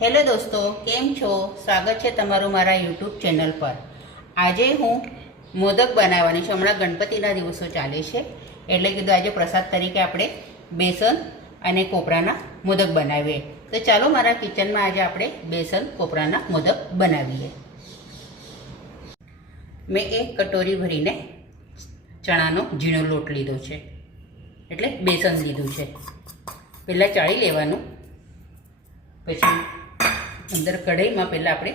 Hello દોસ્તો, કેમ છો? સ્વાગત છે તમારું મારા યુટ્યુબ ચેનલ પર। આજે હું મોદક બનાવવાની છું। હમણાં ગણપતિના દિવસો ચાલે છે એટલે કીધું આજે પ્રસાદ તરીકે આપણે બેસન અને કોપરાના મોદક બનાવીએ। તો ચાલો મારા કિચનમાં આજે આપણે બેસન કોપરાના મોદક બનાવીએ। મેં એક કટોરી ભરીને ચણાનો ઝીણો લોટ લીધો છે, એટલે બેસન લીધું છે। પહેલાં ચાળી લેવાનું, પછી અંદર કઢાઈમાં પહેલાં આપણે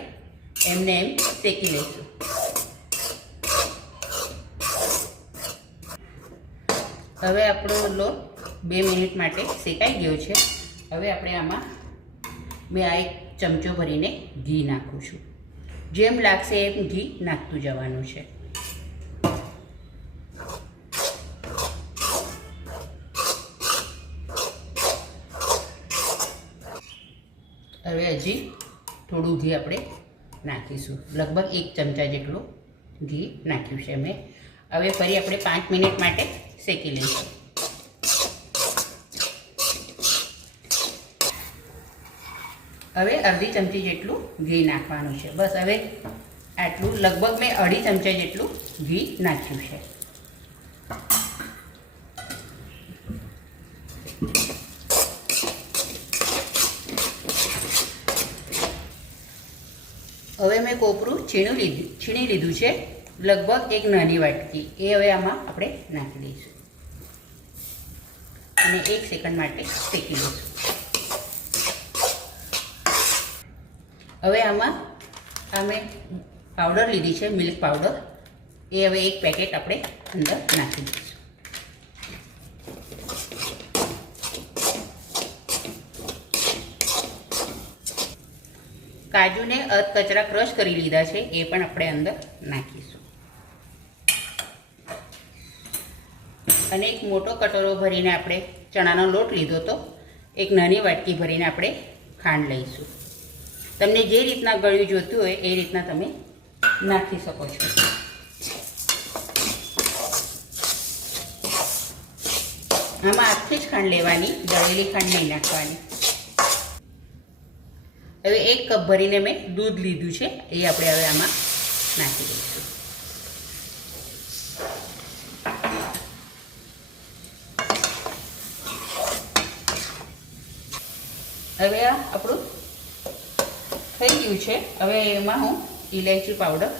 એમને એમ શેકી લઈશું। હવે આપણો લોટ 2 મિનિટ માટે શેકાઈ ગયો છે। હવે આપણે આમાં મેં આ એક ચમચો ભરીને ઘી નાખું છું। જેમ લાગશે એમ ઘી નાખતું જવાનું છે। હવે હજી થોડું ઘી આપણે નાખીશું, લગભગ 1 ચમચા જેટલું ઘી નાખ્યું છે મેં। હવે ફરી આપણે 5 મિનિટ માટે શેકી લઈશું। હવે અડધી ચમચી જેટલું ઘી નાખવાનું છે, બસ। હવે આટલું, લગભગ મેં 2.5 ચમચા જેટલું ઘી નાખ્યું છે। હવે મેં કોપરું છીણી લીધું છે, લગભગ 1 નાની વાટકી। એ હવે આમાં આપણે નાખી દઈશું અને 1 સેકન્ડ માટે શેકી લઈશું। હવે આમાં મેં પાવડર લીધી છે, મિલ્ક પાવડર। એ હવે 1 પેકેટ આપણે અંદર નાખી દઈશું। કાજુને અધકચરા ક્રશ કરી લીધા છે, એ પણ આપણે અંદર નાખીશું। અને એક મોટો કટોરો ભરીને આપણે ચણાનો લોટ લીધો તો 1 નાની વાટકી ભરીને આપણે ખાંડ લઈશું। તમને જે રીતના ગળ્યું જોઈતું હોય એ રીતના તમે નાખી શકો છો। આમાં આખી જ ખાંડ લેવાની, દળેલી ખાંડ નહીં નાખવાની। હવે 1 કપ ભરીને મેં દૂધ લીધું છે, એ આપણે હવે આમાં નાખી દઈશું। હવે આ આપણું થઈ ગયું છે। હવે એમાં હું ઇલાયચી પાવડર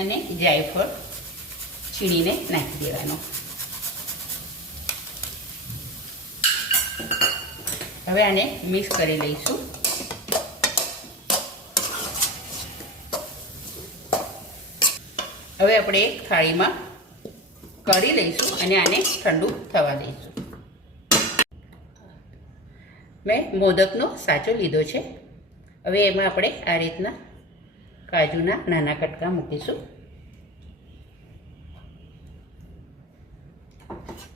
અને જાયફળ છીણીને નાખી દેવાનો। હવે આને મિક્સ કરી લઈશું। હવે આપણે એક થાળીમાં કાઢી લઈશું અને આને ઠંડુ થવા દઈશું। મેં મોદકનો સાચો લીધો છે। હવે એમાં આપણે આ રીતના કાજુના નાના કટકા મૂકીશું।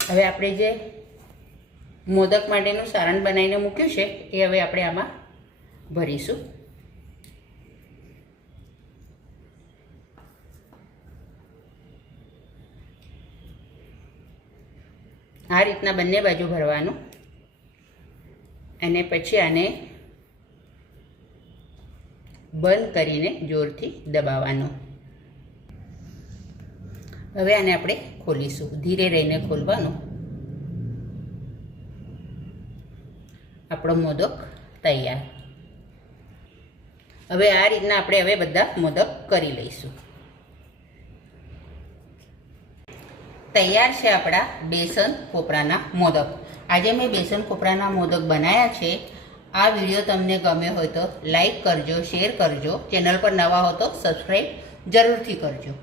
હવે આપણે જે મોદક માટેનું સારણ બનાવીને મૂક્યું છે એ હવે આપણે આમાં ભરીશું। આ રીતના બંને બાજુ ભરવાનું અને પછી આને બંધ કરીને જોરથી દબાવવાનું। હવે આને આપણે ખોલીશું, ધીરે રહીને ખોલવાનું। આપણો મોદક તૈયાર। હવે આ રીતના આપણે હવે બધા મોદક કરી લઈશું। તૈયાર છે આપણા બેસન કોપરાના મોદક। આજે મેં બેસન કોપરાના મોદક બનાવ્યા છે। આ વિડીયો તમને ગમ્યો હોય તો લાઈક કરજો, શેર કરજો। ચેનલ પર નવા હો તો સબસ્ક્રાઈબ જરૂરથી કરજો।